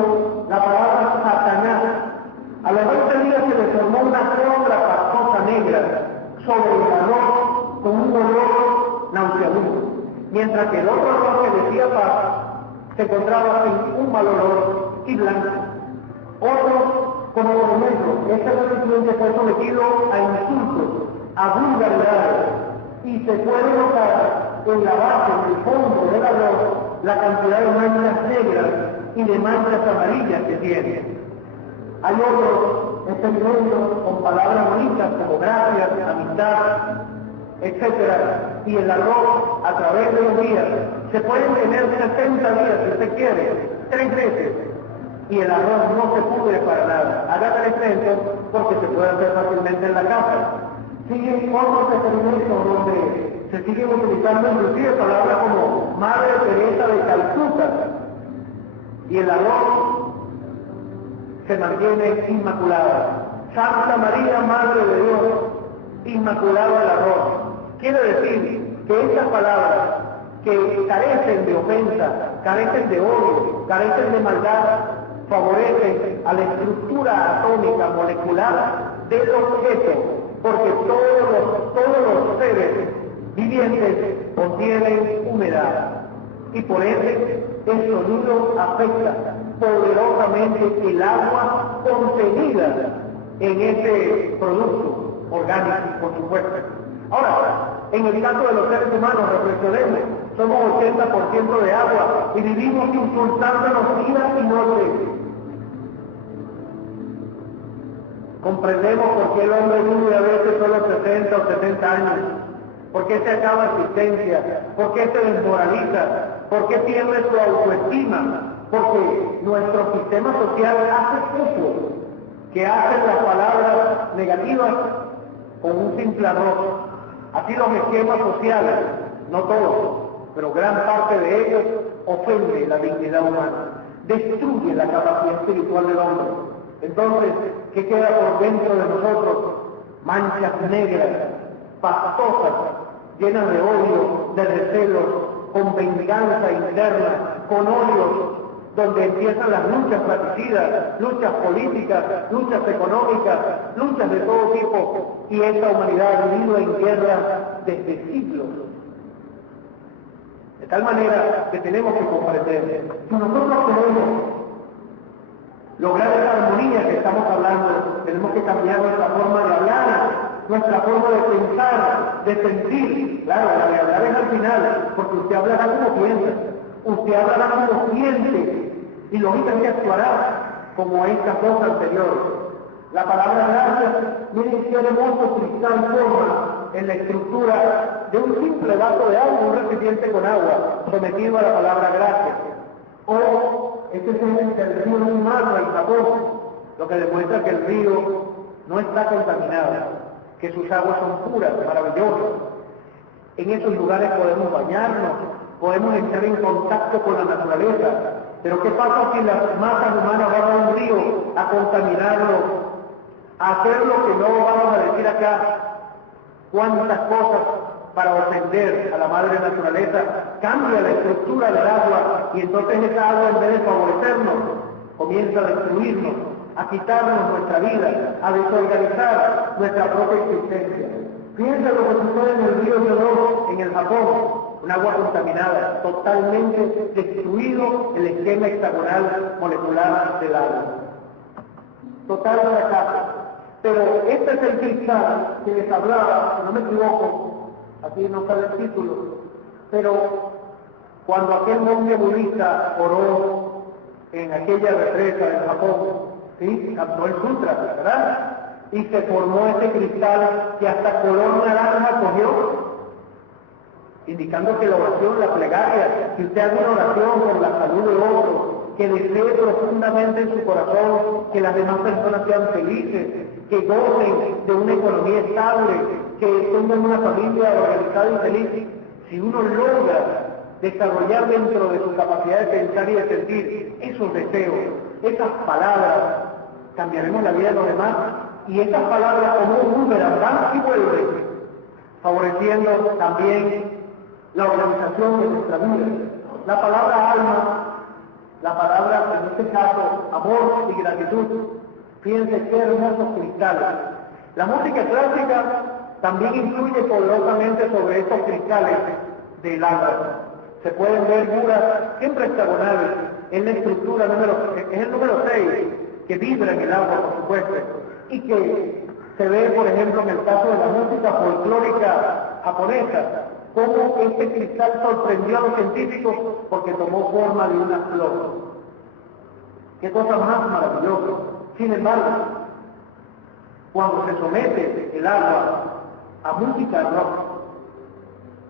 la palabra Satanás. A los 20 días se le formó una sombra pastosa negra sobre el arroz con un olor nauseabundo, mientras que el otro arroz que decía paz se encontraba sin un mal olor y blanco. Otro, como monumento, este recipiente fue sometido a insultos, a vulgaridades, y se puede notar en la base, en el fondo del arroz, la cantidad de manchas negras y de manchas amarillas que tiene. Hay otros experimentos con palabras bonitas como gracias, amistad, etc. Y el arroz, a través de los días, se pueden tener 60 días si usted quiere, 3 meses, y el arroz no se pudre para nada. Haga 3 meses porque se puede hacer fácilmente en la casa. Siguen otros experimentos donde se siguen utilizando inclusive palabras como Madre Teresa de Calcuta, y el arroz se mantiene inmaculada. Santa María, Madre de Dios, inmaculada el arroz. Quiere decir que estas palabras que carecen de ofensa, carecen de odio, carecen de maldad, favorecen a la estructura atómica molecular del objeto, porque todos los seres vivientes contienen humedad, y por ese el sonido afecta poderosamente el agua contenida en ese producto orgánico, por supuesto. Ahora, en el caso de los seres humanos, reflexionemos, somos 80% de agua y vivimos insultándonos día y noche. Comprendemos por qué el hombre vive a veces solo 60 o 70 años, por qué se acaba existencia, por qué se desmoraliza, por qué pierde su autoestima, porque nuestro sistema social hace eso, que hacen las palabras negativas con un simple arroz. Así los esquemas sociales, no todos, pero gran parte de ellos ofende la dignidad humana, destruye la capacidad espiritual del hombre. Entonces, ¿qué queda por dentro de nosotros? Manchas negras, pastosas, llenas de odio, de recelos, con venganza interna, con odios, donde empiezan las luchas fratricidas, luchas políticas, luchas económicas, luchas de todo tipo, y esta humanidad ha vivido en guerra desde siglos. De tal manera que tenemos que comprender, si nosotros queremos lograr esa armonía que estamos hablando, tenemos que cambiar nuestra forma de hablar, nuestra forma de pensar, de sentir. Claro, la de hablar es al final, porque usted hablará como piensa, usted hablará como siente, y lógicamente actuará como estas dos anteriores. La palabra gracias, miren qué hermoso cristal forma en la estructura de un simple vaso de agua, un recipiente con agua, sometido a la palabra gracias. O este es el río de un mar, el Japón, lo que demuestra que el río no está contaminado, que sus aguas son puras, maravillosas. En esos lugares podemos bañarnos, podemos entrar en contacto con la naturaleza, pero ¿qué pasa si las masas humanas van a un río a contaminarlo, a hacer lo que no vamos a decir acá? ¿Cuántas cosas para ofender a la madre naturaleza? Cambia la estructura del agua y entonces esa agua, en vez de favorecernos, comienza a destruirnos, a quitarnos nuestra vida, a desorganizar nuestra propia existencia. Fíjense lo que sucede en el río Yodoro, en el Japón, un agua contaminada, totalmente destruido el esquema hexagonal molecular del agua. Total fracaso. Pero este es el cristal que les hablaba, si no me equivoco, aquí no sale el título, pero cuando aquel monje budista oró en aquella represa del Japón, ¿sí? Cantó el sutra, ¿verdad? y se formó ese cristal que hasta color naranja cogió, indicando que la oración, la plegaria, si usted hace una oración por la salud de otros, que desee profundamente en su corazón que las demás personas sean felices, que gocen de una economía estable, que tengan una familia organizada y feliz, si uno logra desarrollar dentro de su capacidad de pensar y de sentir esos deseos, esas palabras, cambiaremos la vida de los demás, y esas palabras como un boomerang van y vuelven, favoreciendo también la organización de nuestra vida. La palabra alma, la palabra, en este caso, amor y gratitud, fíjense qué hermosos cristales. La música clásica también influye poderosamente sobre estos cristales del agua. Se pueden ver figuras siempre hexagonales, es la estructura es el número 6, que vibra en el agua, por supuesto, y que se ve, por ejemplo, en el caso de la música folclórica japonesa, cómo este cristal sorprendió a los científicos porque tomó forma de una flor. ¡Qué cosa más maravillosa! Sin embargo, cuando se somete el agua a música rock,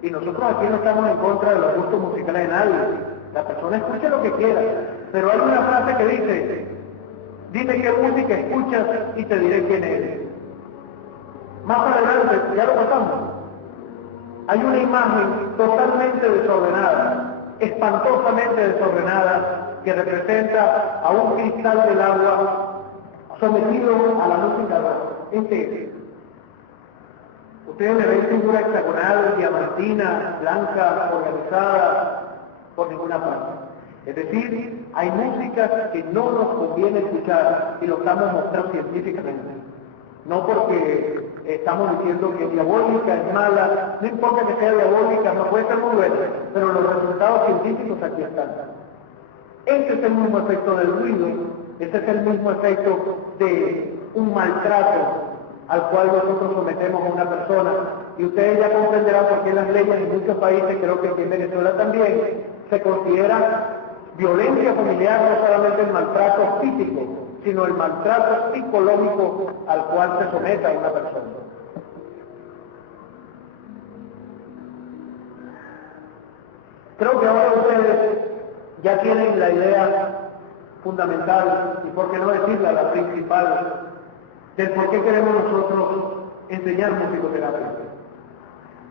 y nosotros aquí no estamos en contra de los gustos musicales de nadie, la persona escucha lo que quiera, pero hay una frase que dice, dime qué música escuchas y te diré quién eres. Más adelante, ya lo pasamos, hay una imagen totalmente desordenada, espantosamente desordenada, que representa a un cristal del agua sometido a la música rock. Ustedes le ven figura hexagonal, diamantina, blanca, organizada, por ninguna parte. Es decir, hay músicas que no nos conviene escuchar y lo estamos mostrando científicamente. No porque estamos diciendo que diabólica es mala, no importa que sea diabólica, no puede ser muy buena, pero los resultados científicos aquí están. Ese es el mismo efecto del ruido, ese es el mismo efecto de un maltrato al cual nosotros sometemos a una persona. Y ustedes ya comprenderán por qué las leyes en muchos países, creo que aquí en Venezuela también, se considera violencia familiar no solamente el maltrato físico, sino el maltrato psicológico al cual se someta a una persona. Creo que ahora ustedes ya tienen la idea fundamental, y por qué no decirla, la principal, del por qué queremos nosotros enseñar musicoterapia.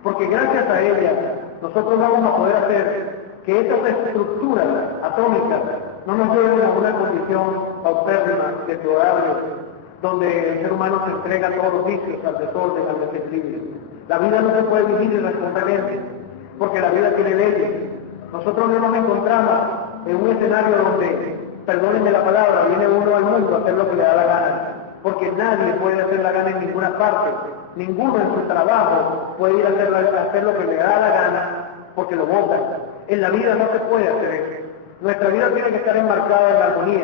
Porque gracias a ella, nosotros vamos a poder hacer que estas estructuras atómicas no nos lleven a una condición paupérrima, deplorable, donde el ser humano se entrega a todos los vicios, al desorden, al desequilibrio. La vida no se puede vivir irresponsablemente, porque la vida tiene leyes. Nosotros no nos encontramos en un escenario donde, perdónenme la palabra, viene uno al mundo a hacer lo que le da la gana, porque nadie puede hacer la gana en ninguna parte, ninguno en su trabajo puede ir a hacer lo que le da la gana, porque lo votan. En la vida no se puede hacer eso. Nuestra vida tiene que estar enmarcada en la armonía,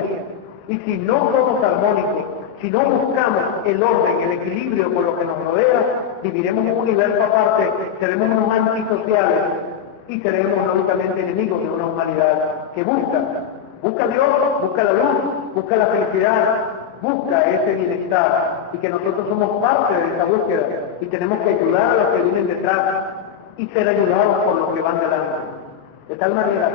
y si no somos armónicos, si no buscamos el orden, el equilibrio con lo que nos rodea, viviremos en un universo aparte, seremos unos antisociales, y seremos lógicamente enemigos de una humanidad que busca a Dios, busca la luz, busca la felicidad, busca ese bienestar, y que nosotros somos parte de esa búsqueda, y tenemos que ayudar a los que vienen detrás, y ser ayudados por los que van delante. De tal manera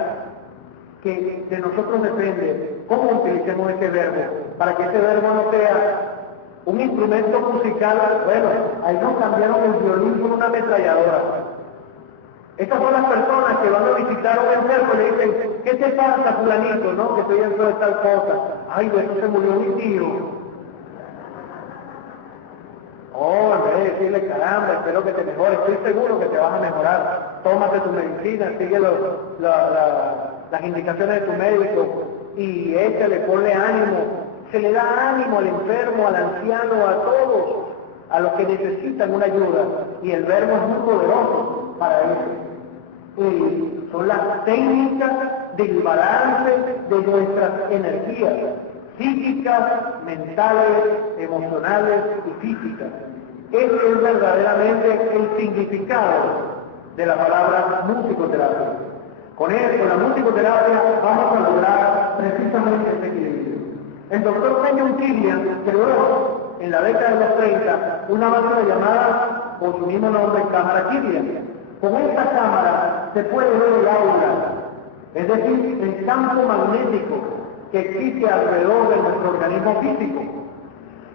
que de nosotros depende cómo utilicemos ese verbo, para que ese verbo no sea un instrumento musical. Bueno, ahí nos cambiaron el violín por una ametralladora. Estas son las personas que van a visitar a un enfermo y le dicen, ¿qué te pasa, fulanito, no? Que estoy dentro de tal cosa. Ay, bueno, se murió mi tío. Oh, en vez de decirle, caramba, espero que te mejores, estoy seguro que te vas a mejorar. Tómate tu medicina, sigue las indicaciones de tu médico y échale, ponle ánimo. Se le da ánimo al enfermo, al anciano, a todos, a los que necesitan una ayuda. Y el verbo es muy poderoso para eso. Y son las técnicas del balance de nuestras energías psíquicas, mentales, emocionales y físicas. Ese es verdaderamente el significado de la palabra musicoterapia. Con esto, la musicoterapia, vamos a lograr precisamente este equilibrio. El doctor Kenyon Kilian creó en la década de los 30 una máquina llamada, por su mismo nombre, cámara Kilian. Con esta cámara se puede ver el aura, es decir, el campo magnético que existe alrededor de nuestro organismo físico.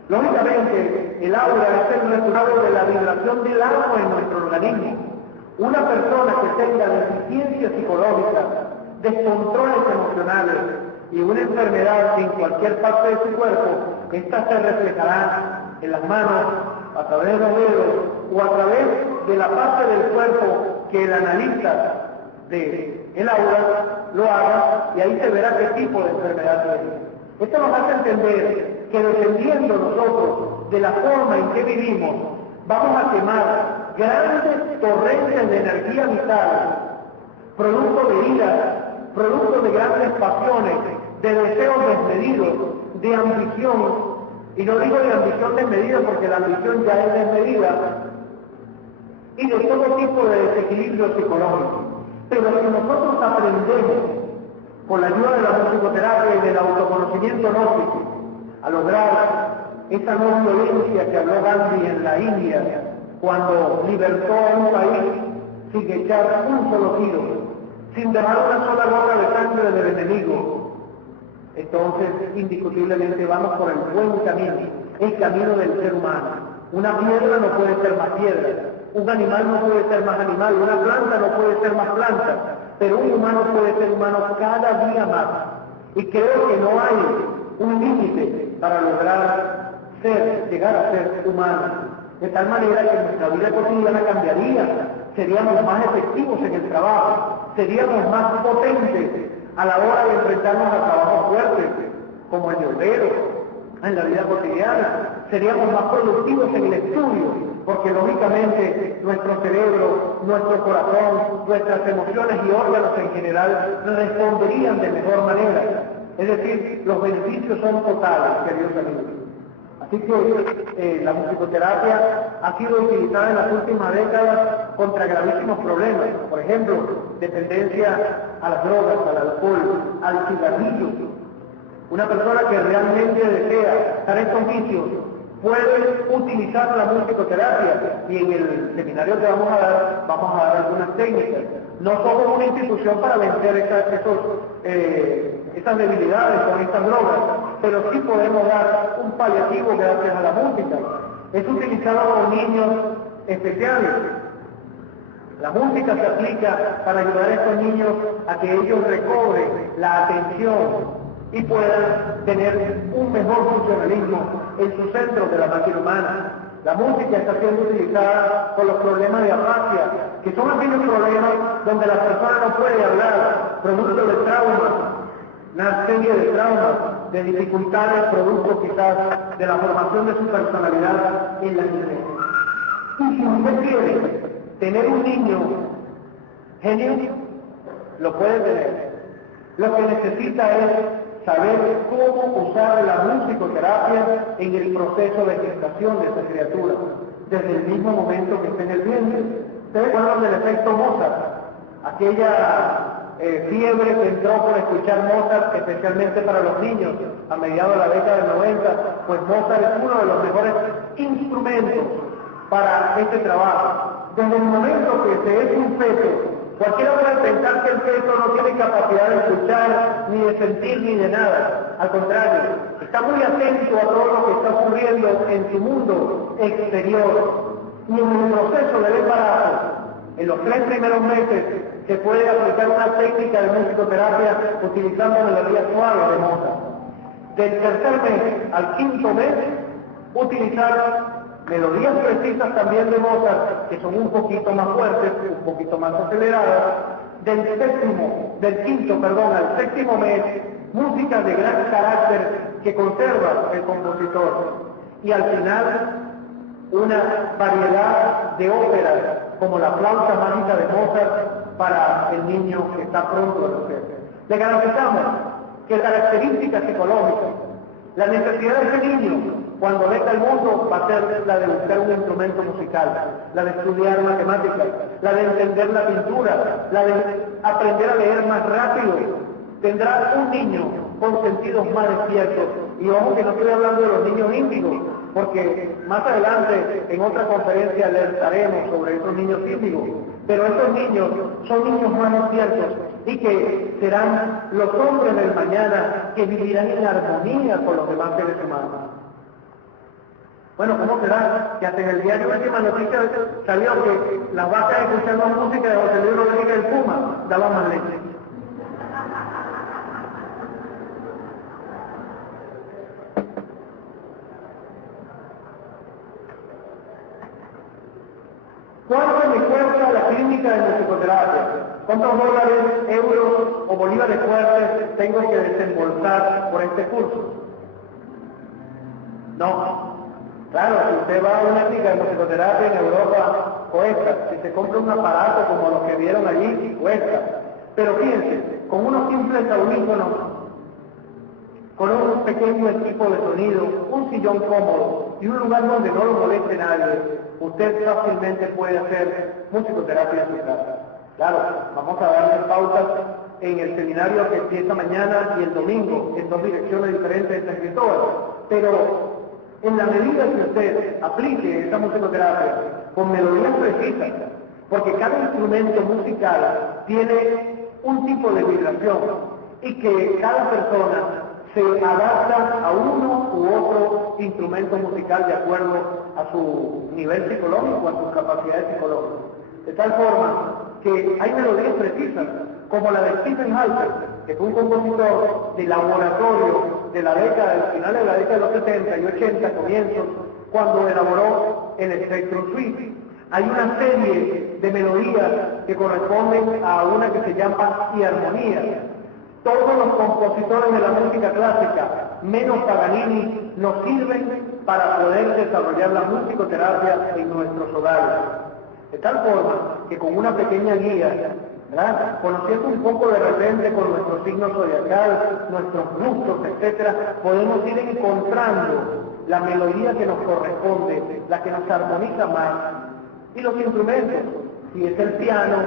Lógicamente, el aura es el resultado de la vibración del agua en nuestro organismo. Una persona que tenga deficiencias psicológicas, descontroles emocionales y una enfermedad en cualquier parte de su cuerpo, esta se reflejará en las manos, a través de los dedos o a través de la parte del cuerpo que el analista del aura lo haga, y ahí se verá qué tipo de enfermedad tiene. Esto nos hace entender que dependiendo nosotros de la forma en que vivimos, vamos a quemar grandes torrentes de energía vital, producto de ira, producto de grandes pasiones, de deseos desmedidos, de ambición, y no digo de ambición desmedida porque la ambición ya es desmedida, y de todo tipo de desequilibrio psicológico. Pero si nosotros aprendemos, con la ayuda de la musicoterapia y del autoconocimiento gnóstico, a lograr esa no violencia que habló Gandhi en la India, cuando libertó a un país sin echar un solo tiro, sin dejar una sola gota de sangre del enemigo, entonces indiscutiblemente vamos por el buen camino, el camino del ser humano. Una piedra no puede ser más piedra, un animal no puede ser más animal, una planta no puede ser más planta, pero un humano puede ser humano cada día más. Y creo que no hay un límite para lograr llegar a ser humano. De tal manera que nuestra vida cotidiana cambiaría, seríamos más efectivos en el trabajo, seríamos más potentes a la hora de enfrentarnos a trabajos fuertes, como el de obrero, en la vida cotidiana, seríamos más productivos en el estudio, porque lógicamente nuestro cerebro, nuestro corazón, nuestras emociones y órganos en general responderían de mejor manera. Es decir, los beneficios son totales, queridos amigos. Así que la musicoterapia ha sido utilizada en las últimas décadas contra gravísimos problemas. Por ejemplo, dependencia a las drogas, al alcohol, al cigarrillo. Una persona que realmente desea estar en estos vicios puede utilizar la musicoterapia, y en el seminario que vamos a dar algunas técnicas. No somos una institución para vencer esas debilidades con estas drogas, pero sí podemos dar un paliativo gracias a la música. Es utilizado por niños especiales. La música se aplica para ayudar a estos niños a que ellos recobren la atención y puedan tener un mejor funcionalismo en su centro de la máquina humana. La música está siendo utilizada con los problemas de afasia, que son aquellos problemas donde la persona no puede hablar, producto de traumas, una serie de traumas, de dificultades, producto quizás de la formación de su personalidad en la niñez. Y si usted quiere tener un niño genio, lo puede tener. Lo que necesita es saber cómo usar la musicoterapia en el proceso de gestación de esa criatura, desde el mismo momento que esté en el vientre. ¿Ustedes recuerdan del efecto Mozart? Aquella fiebre que entró por escuchar Mozart, especialmente para los niños, a mediados de la década del 90, pues Mozart es uno de los mejores instrumentos para este trabajo. Desde el momento que se es un feto, cualquiera puede pensar que el feto no tiene capacidad de escuchar, ni de sentir, ni de nada. Al contrario, está muy atento a todo lo que está ocurriendo en su mundo exterior. Y en el proceso del embarazo, en los 3 primeros meses, se puede aplicar una técnica de musicoterapia utilizando melodías suaves de Mozart. Del tercer mes al 5.º mes, utilizar melodías precisas también de Mozart, que son un poquito más fuertes, un poquito más aceleradas. Del 5.º al 7.º mes, música de gran carácter que conserva el compositor. Y al final, una variedad de óperas, como la flauta mágica de Mozart, para el niño que está pronto a nacer. Le garantizamos que características psicológicas, la necesidad de ese niño, cuando venga al mundo, va a ser la de buscar un instrumento musical, la de estudiar matemáticas, la de entender la pintura, la de aprender a leer más rápido. Tendrá un niño con sentidos más despiertos Y ojo que no estoy hablando de los niños índigos, porque más adelante en otra conferencia alertaremos sobre esos niños índigos. Pero estos niños son niños más despiertos y que serán los hombres del mañana que vivirán en armonía con los demás seres humanos. Bueno, ¿cómo será? Que hasta en el diario Última Noticia salió que las vacas escuchando música de José Luis Rodríguez del Puma daban más leche. ¿Cuánto me cuesta la clínica de musicoterapia? ¿Cuántos dólares, euros o bolívares fuertes tengo que desembolsar por este curso? No. Claro, si usted va a una clínica de musicoterapia en Europa, cuesta. Si se compra un aparato como los que vieron allí, cuesta. Pero fíjense, con unos simples audífonos, con un pequeño equipo de sonido, un sillón cómodo y un lugar donde no lo moleste nadie, usted fácilmente puede hacer musicoterapia en su casa. Claro, vamos a darle pautas en el seminario que empieza mañana y el domingo, en dos direcciones diferentes de San Cristóbal. Pero en la medida que usted aplique esta musicoterapia con melodías precisas, porque cada instrumento musical tiene un tipo de vibración y que cada persona se adapta a uno u otro instrumento musical de acuerdo a su nivel psicológico, a sus capacidades psicológicas. De tal forma que hay melodías precisas, como la de Stephen Halper, que fue un compositor de laboratorio de la década, del final de la década de los 70 y 80, comienzos, cuando elaboró el Spectrum Suite. Hay una serie de melodías que corresponden a una que se llama armonía. Todos los compositores de la música clásica, menos Paganini, nos sirven para poder desarrollar la musicoterapia en nuestros hogares. De tal forma que con una pequeña guía, ¿verdad?, conociendo un poco de repente con nuestro signo zodiacal, nuestros gustos, etcétera, podemos ir encontrando la melodía que nos corresponde, la que nos armoniza más. Y los instrumentos, si es el piano,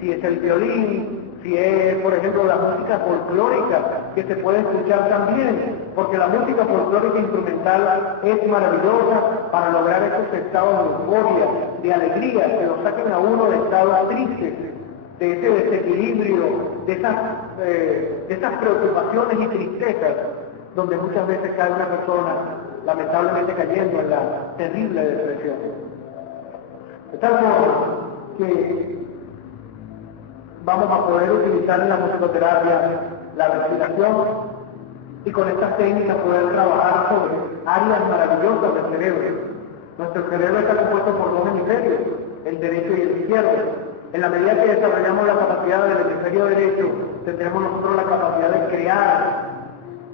si es el violín, si es, por ejemplo, la música folclórica, que se puede escuchar también, porque la música folclórica instrumental es maravillosa para lograr esos estados de euforia, de alegría, que lo saquen a uno de estados tristes, de ese desequilibrio, de esas preocupaciones y tristezas, donde muchas veces cae una persona, lamentablemente cayendo en la terrible depresión. De tal forma que vamos a poder utilizar en la musicoterapia la respiración y con estas técnicas poder trabajar sobre áreas maravillosas del cerebro. Nuestro cerebro está compuesto por dos hemisferios, el derecho y el izquierdo. En la medida que desarrollamos la capacidad del hemisferio derecho, tendremos nosotros la capacidad de crear,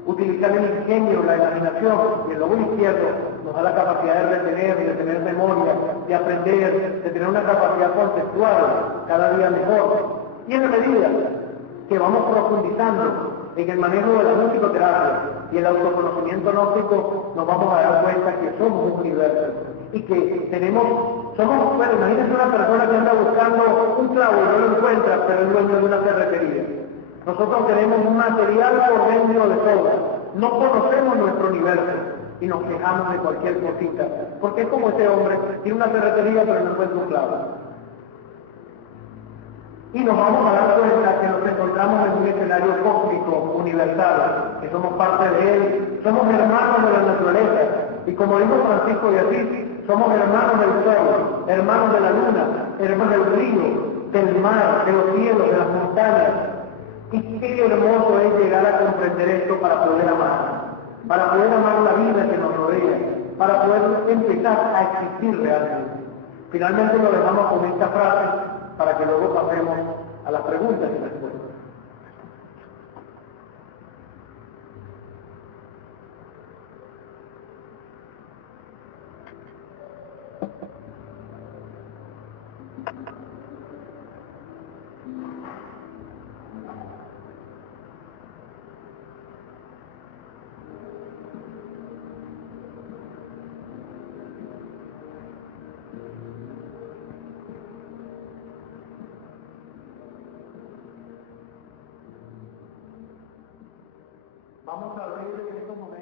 utilizar el ingenio, la imaginación, y el lóbulo izquierdo nos da la capacidad de retener, de tener memoria, de aprender, de tener una capacidad conceptual cada día mejor. Y en la medida que vamos profundizando en el manejo de la musicoterapia y el autoconocimiento gnóstico, nos vamos a dar cuenta que somos un universo y que somos, bueno, imagínense una persona que anda buscando un clavo y no lo encuentra, pero es dueño de una ferretería. Nosotros tenemos un material por dentro de sobra, no conocemos nuestro universo y nos quejamos de cualquier cosita, porque es como ese hombre, tiene una ferretería pero no encuentra un clavo. Y nos vamos a dar cuenta que nos encontramos en un escenario cósmico, universal, que somos parte de él, somos hermanos de la naturaleza, y como dijo Francisco de Asís, somos hermanos del sol, hermanos de la luna, hermanos del río, del mar, de los cielos, de las montañas. Y qué hermoso es llegar a comprender esto para poder amar la vida que nos rodea, para poder empezar a existir realmente. Finalmente lo dejamos con esta frase, para que luego pasemos a las preguntas y respuestas. Vamos a abrir en estos momentos